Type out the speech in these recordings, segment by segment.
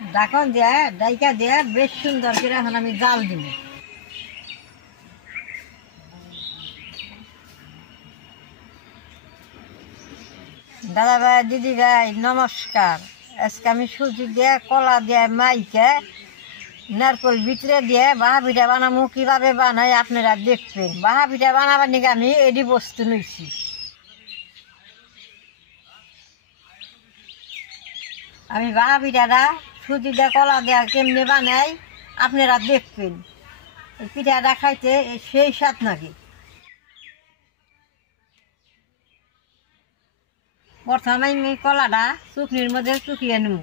ঢাকন দিয়ে ডাইকা দিয়ে বেশ সুন্দর করে এখন আমি জাল দিব। দাদা ভাই দিদি ভাই নমস্কার। আজকে আমি সুজি দিয়ে কলা দিয়ে মাইকে নারকল ভিতরে দিয়ে বাহা পিঠা বানাবো। কিভাবে বানাই আপনারা দেখবেন। বাহা পিঠা বানাবার নিকে আমি এডি বস্তু নিয়েছি। আমি বাহা পিঠাটা সুজি দিয়ে কলা দিয়ে কেমনি বানাই আপনারা দেখবেন। পিঠাটা খাইতে সেই স্বাদ নাকি। প্রথমে আমি কলাটা শুকনির মধ্যে শুকিয়ে নেব।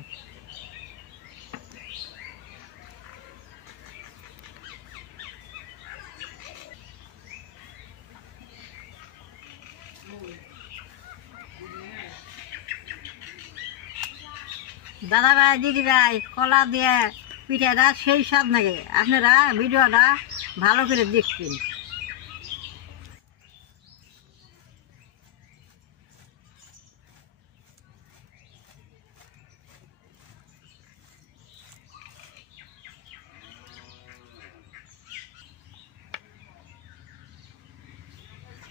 দাদা ভাই দিদি ভাই কলা দিয়ে পিঠাটা সেই স্বাদ নাকি। আপনারা ভিডিওটা ভালো করে দেখবেন।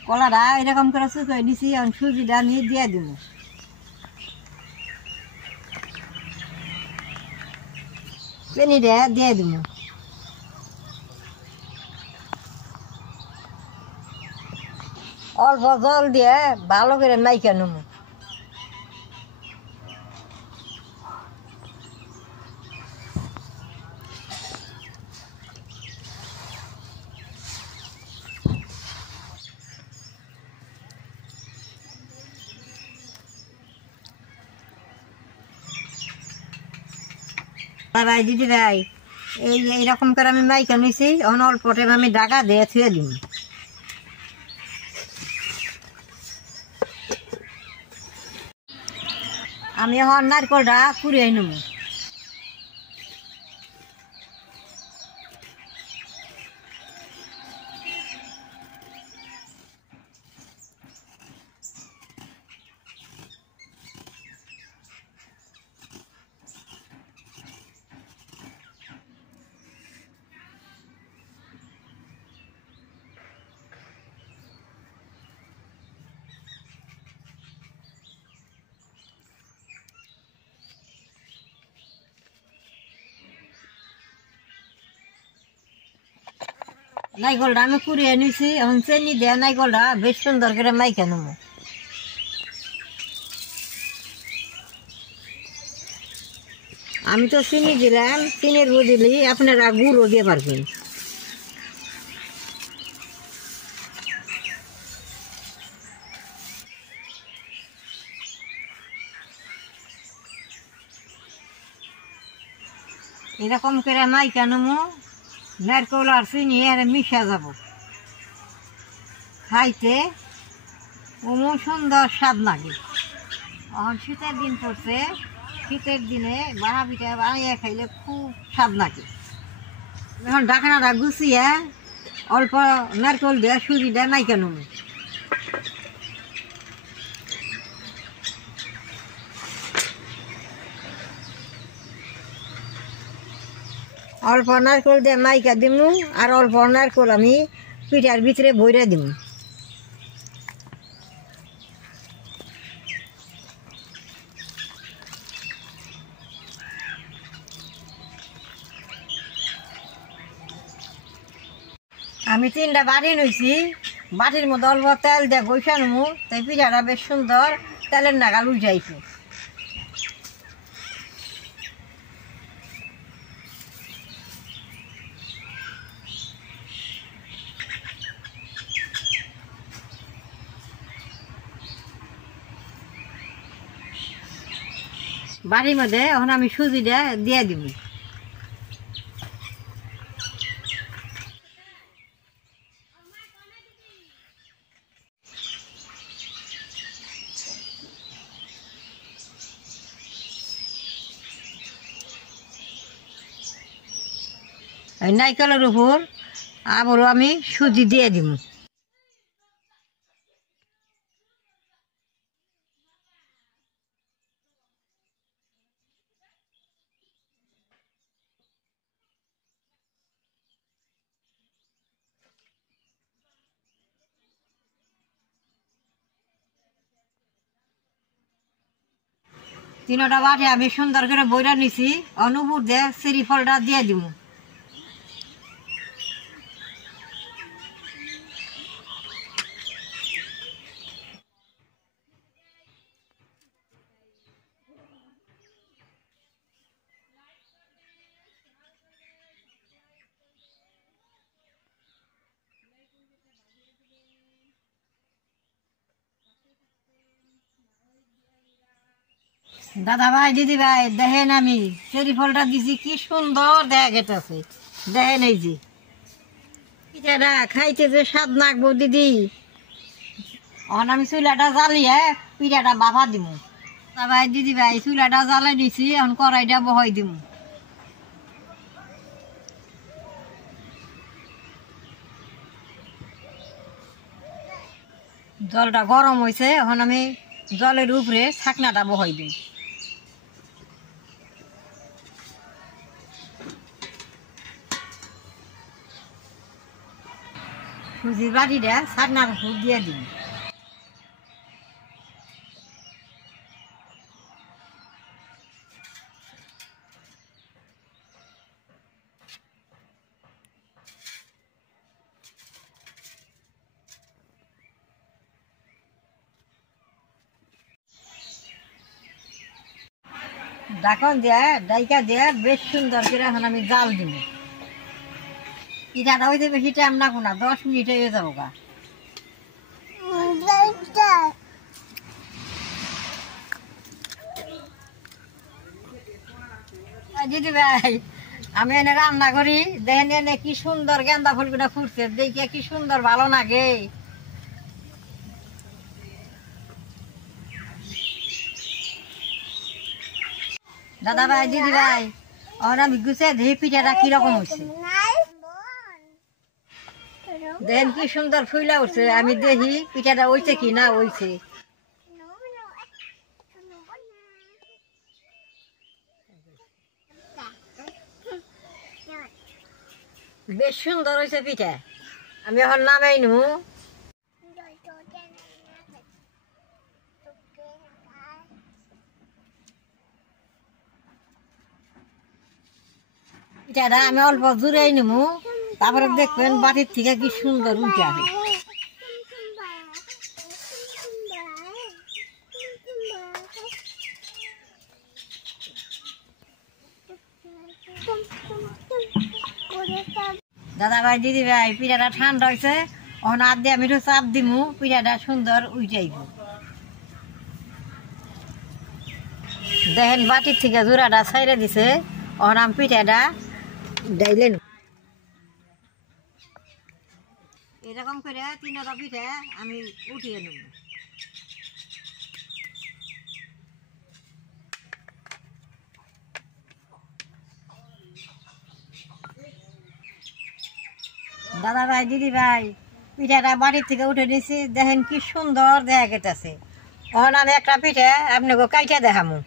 কলাটা এরকম করে শুকিয়ে নিছি। এখন সুজিটা নিয়ে দিয়ে দিব। চিনিটা দিয়ে দিব। অল্প জল দিয়ে ভালো করে মাইকে নেব। ভাই দিদি ভাই এইরকম করে আমি মাইকে নিছি। এখন অল্প টাইম আমি ঢাকা দিয়ে থুয়ে দিব। আমি এখন নারকলটা কুড়িয়ে নেব। নাইকলটা আমি কুড়িয়ে নিছি। এখন চিনি দিয়ে নাইকলটা বেশ সুন্দর করে মাইকে নেব। আমি তো চিনি দিলাম, চিনির বদলে আপনারা গুঁড়ো দিয়ে পারবেন। এরকম করে মাইকে নেব। নারকল আর চিনি আর মিশা যাব। খাইতে সুন্দর স্বাদ লাগে। এখন শীতের দিন পড়ছে। শীতের দিনে বাহা পিঠা বানিয়ে খাইলে খুব স্বাদ লাগে। এখন ঢাকনাটা গুছিয়ে অল্প নারকল দিয়ে সুজি দিয়ে মাইকে নেব। অল্প নারকল দিয়ে মাইকা দিব আর অল্প নারকল আমি পিঠার ভিতরে ভরে দিব। আমি 3টা বাটি নিয়েছি। বাটির মধ্যে অল্প তেল দিয়ে বসে নেব। তাই পিঠাটা বেশ সুন্দর তেলের নাগাল উঠাইছে। বাড়ির মধ্যে এখন আমি সুজিটা দিয়ে দিব। নারকেলের উপর আবারও আমি সুজি দিয়ে দিব। তিনটা বাটি আমি সুন্দর করে বইরা নিছি, অনুপুর দিয়ে চেরি ফলটা দিয়ে দিব। দাদা ভাই দিদি ভাই দেখেন আমি চেরি ফলটা দিছি, কি সুন্দর দেখা গেছে। দেখেন এই যে পিঠাটা খাইতে যে স্বাদ নাকবো দিদি। এখন আমি চুলাটা জ্বালিয়ে পিঠাটা বাফা দিব। দাদা ভাই দিদি ভাই চুলাটা জ্বালাই দিছি, এখন কড়াইটা বহাই দিব। জলটা গরম হয়েছে, এখন আমি জলের উপরে ছাকনাটা বহাই দিই। সুজির বাটিটা ছাকনার উপর দিয়ে দিই। ঢাকন দিয়া ডাইকা দিয়া বেশ সুন্দর করে এখন আমি জাল দিব। পিঠাটা হইতে বেশি টাইম লাগবো না, 10 মিনিট হয়ে যাবো গা। দিদি ভাই আমি এনে রান্না করি, দেখেন এনে কি সুন্দর গেন্দা ফুলগুলা ফুটছে, দেখে কি সুন্দর ভালো লাগে। দাদা ভাই দিদি ভাই আর আমি গুছে দেখি পিঠাটা কিরকম হচ্ছে। দেখেন কি সুন্দর ফুইলা উঠছে, আমি দেখি পিঠাটা হইছে কি না হইছে। বেশ সুন্দর হয়েছে পিঠা, আমি এখন নামাই নেব। পিঠাটা আমি অল্প জুড়াই নেব, তারপরে দেখবেন বাটির থেকে কি সুন্দর উঠে আসে। দাদা ভাই দিদি ভাই পিঠাটা ঠান্ডা হয়েছে, এখন হাত দিয়ে আমি একটু চাপ দিব, পিঠাটা সুন্দর উঠাইব। দেখেন বাটির থেকে জোড়াটা ছাইড়ে দিছে, এখন আমি পিঠাটা ডাইলে নেব। এরকম করে 3টা পিঠা আমি উঠিয়ে নেব। দাদা ভাই দিদি ভাই পিঠাটা বাড়ির থেকে উঠে দিয়েছি, দেখেন কি সুন্দর দেখা গেছে। এখন আমি একটা পিঠা আপনাকে কাইটা দেখামু।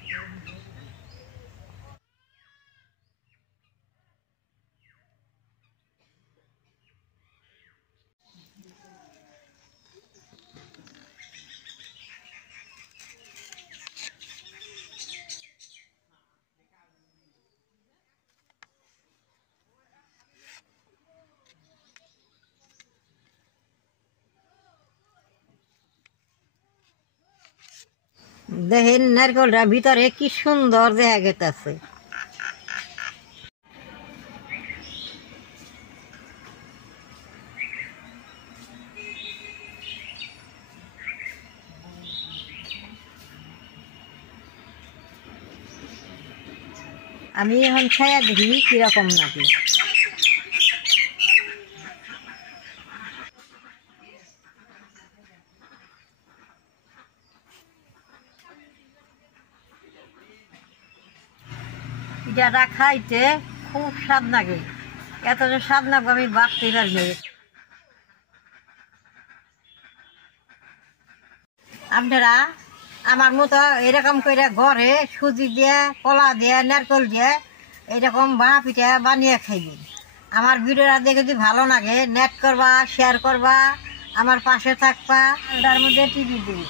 দেখেন নারকেলটা ভিতরে কি সুন্দর দেখা গেছে। আমি এখন খাইয়া দেখি কিরকম নাকি। পিঠাটা খাইতে খুব স্বাদ লাগে, এত যে স্বাদ লাগবে আমি ভাবতেই পারবো। আপনারা আমার মতো এরকম করে ঘরে সুজি দিয়ে, কলা দিয়ে, নারকেল দিয়ে এরকম বাঁ পিঠা বানিয়ে খাইবেন। আমার ভিডিওটা দেখে যদি ভালো লাগে নেট করবা, শেয়ার করবা, আমার পাশে থাকবা, তার মধ্যে টিভি দিন।